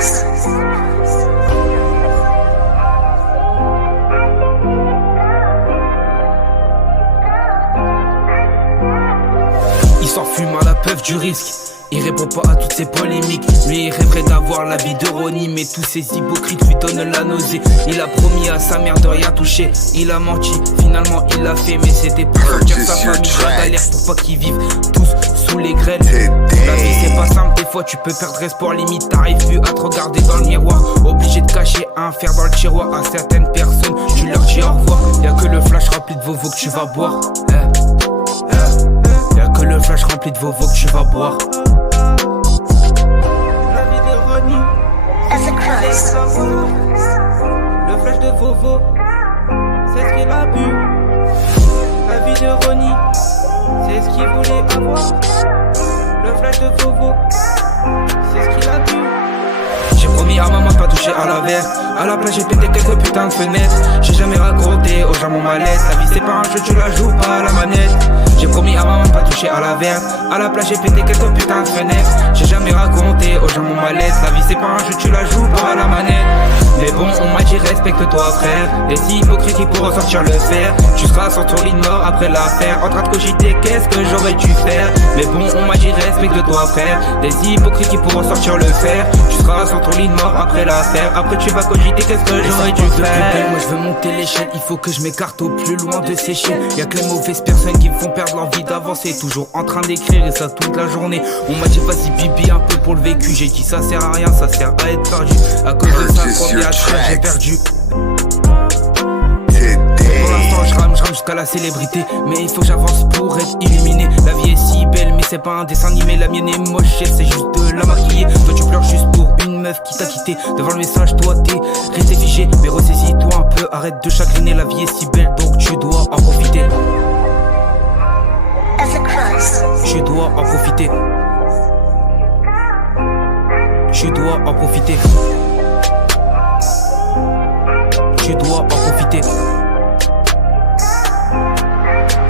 Il s'enfume à la peuf du risque. Il répond pas à toutes ces polémiques. Lui il rêverait d'avoir la vie de Ronnie, mais tous ces hypocrites lui donnent la nausée. Il a promis à sa mère de rien toucher. Il a menti, finalement il l'a fait, mais c'était pour sortir sa famille de la galère, pour pas qu'ils vivent tous sous les grêles. La vie c'est pas simple, des fois tu peux perdre espoir. Limite t'arrives plus à te regarder dans le miroir. Obligé de cacher un fer dans le tiroir. À certaines personnes tu leur dis au revoir. Y'a que le flash rempli de Vovo que tu vas boire. Y'a que le flash rempli de Vovo que tu vas boire. Le flash de Vovo, c'est ce qu'il a bu. La vie de Ronnie, c'est ce qu'il voulait avoir. Le flash de Vovo, c'est ce qu'il a bu. J'ai promis à maman de pas toucher à la verre. À la plage j'ai pété quelques putains de fenêtres. J'ai jamais raconté aux gens mon malaise. La vie c'est pas un jeu, tu la joues pas à la manette. J'ai promis à maman de pas toucher à la verre. À la plage j'ai pété quelques putains de fenêtres. J'ai jamais raconté aux gens mon malaise. La vie c'est pas un jeu, tu la joues pas à la manette. Mais bon, on m'a dit respecte-toi frère. Les hypocrites qui pourront sortir le fer. Tu seras sur ton lit de mort après l'affaire. En train de cogiter qu'est-ce que j'aurais dû faire. Mais bon, on m'a dit respecte-toi frère. Les hypocrites qui pourront sortir le fer. Tu seras sur ton lit de mort après l'affaire. Après tu vas cogiter qu'est-ce que j'aurais dû faire. Moi je veux monter l'échelle, il faut que je m'écarte au plus loin de ces chiens. Y'a que les mauvaises personnes qui me font perdre l'envie d'avancer. Toujours en train d'écrire et ça toute la journée. On m'a dit vas-y bibi un peu pour le vécu. J'ai dit ça sert à rien, ça sert à être perdu. À cause de ça, combien de fois j'ai perdu. Pour l'instant je rame jusqu'à la célébrité. Mais il faut que j'avance pour être illuminé. La vie est si belle mais c'est pas un dessin animé. La mienne est moche, c'est juste de la maquiller. Toi tu pleures juste pour une meuf qui t'a quitté. Devant le message toi t'es resté figé. Mais ressaisis-toi un peu, arrête de chagriner. La vie est si belle donc tu dois en profiter. Tu dois en profiter. Tu dois en profiter. Tu dois en profiter.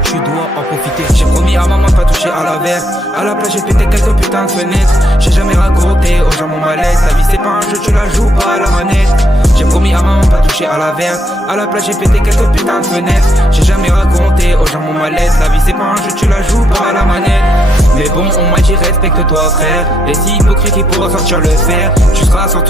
Tu dois en profiter. J'ai promis à maman de pas toucher à la verre. À la plage j'ai pété quelques putains de fenêtres. J'ai jamais raconté aux gens mon malaise. La vie c'est pas un jeu, tu la joues pas à la manette. J'ai promis à maman de pas toucher à la verre. À la plage j'ai pété quelques putains de fenêtres. J'ai jamais raconté aux gens mon malaise. La vie c'est pas un jeu, tu la joues pas à la manette. Mais bon, on m'a dit respecte-toi frère. Les hypocrites qui pourront sortir le fer. Tu seras sur toi.